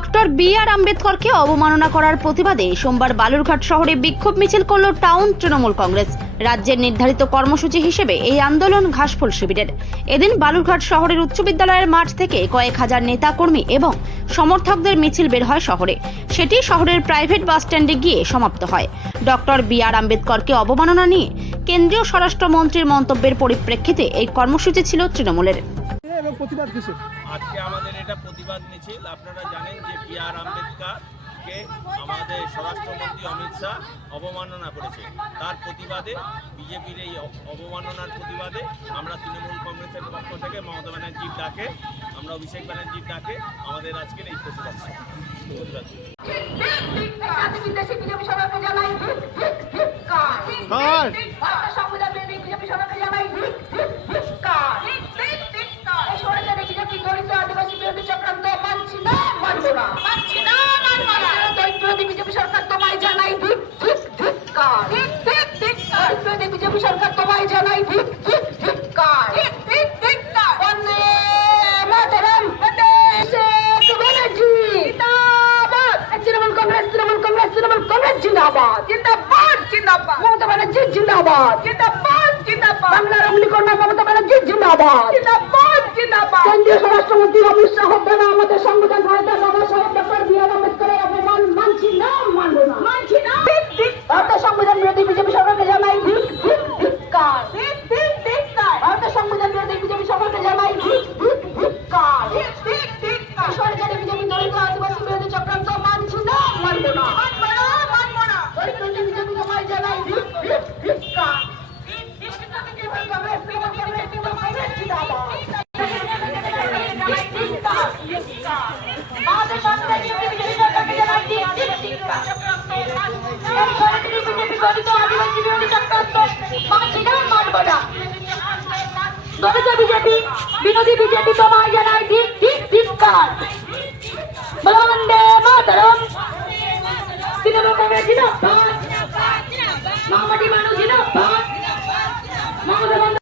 Doctor B.R.. আম্বেদকরকে অবমাননা করার প্রতিবাদে সোমবার বালুরঘাট শহরে বিক্ষোভ মিছিল করল টাউন তৃণমূল কংগ্রেস। রাজ্যের নির্ধারিত কর্মসূচি হিসেবে এই আন্দোলন ঘাসফুল শিবিরের। এদিন বালুরঘাট শহরের উচ্চ বিদ্যালয়ের মাঠ থেকে কয়েক হাজার নেতাকর্মী এবং সমর্থকদের মিছিল বের হয় শহরে। সেটি শহরের প্রাইভেট বাস স্ট্যান্ডে গিয়ে সমাপ্ত হয়। Doctor B.R.. আম্বেদকরকে অবমাননা নিয়ে কেন্দ্রীয় স্বরাষ্ট্রমন্ত্রীর মন্তব্যের পরিপ্রেক্ষিতে এই কর্মসূচি ছিল তৃণমূলের। এবং প্রতিবাদ কিসে? আজকে আমাদের এটা প্রতিবাদ মিছিল। আপনারা জানেন যে বি.আর. আম্বেদকরকে আমাদের স্বরাষ্ট্রমন্ত্রী অমিত শাহ অবমাননা করেছে। তার প্রতিবাদে, বিজেপির এই অবমাননার প্রতিবাদে আমরা তৃণমূল কংগ্রেসের পক্ষ থেকে মমতা ব্যানার্জির ডাকে, আমরা অভিষেক ব্যানার্জির ডাকে আমাদের আজকের এই প্রতিবাদ। जिंदाबाद जिंदाबाद जिंदाबाद ममता बनर्जी जिंदाबाद जिंदाबाद जिंदाबाद बांग्लार अग्निकन्या ममता बनर्जी जिंदाबाद जिंदाबाद जिंदाबाद केंद्रीय स्वराष्ट्र मंत्री अमित शाह द्वारा আমাদের সংবিধান রচয়িতা বাবা সাহেব ডক্টর বি.আর. আম্বেদকরের অপমান মানছি না, মানবো না, মানছি না। ভারতের সংবিধান বিরোধী বিজেপি সরকারকে জানাই ধিক্কার, ধিক্কার। ভারতের সংবিধান বিরোধী বিজেপি সরকারকে জানাই ধিক্কার, ধিক্কার। সরকারি বিজেপি দলিত আদিবাসী বিরোধী চক্রান্ত মানছি না, মানবো না, মানবো না, মানবো না। দলিত বিজেপি সবাই জানাই ধিক্কার। বিজেপি বিরোধী বিজেপি তোমায় জানাই ধিক্কার। বন্দে মাতরম। তৃণমূল কংগ্রেস জিন্দাবাদ, মামাটি মানুষ জিন্দাবাদ, মমতা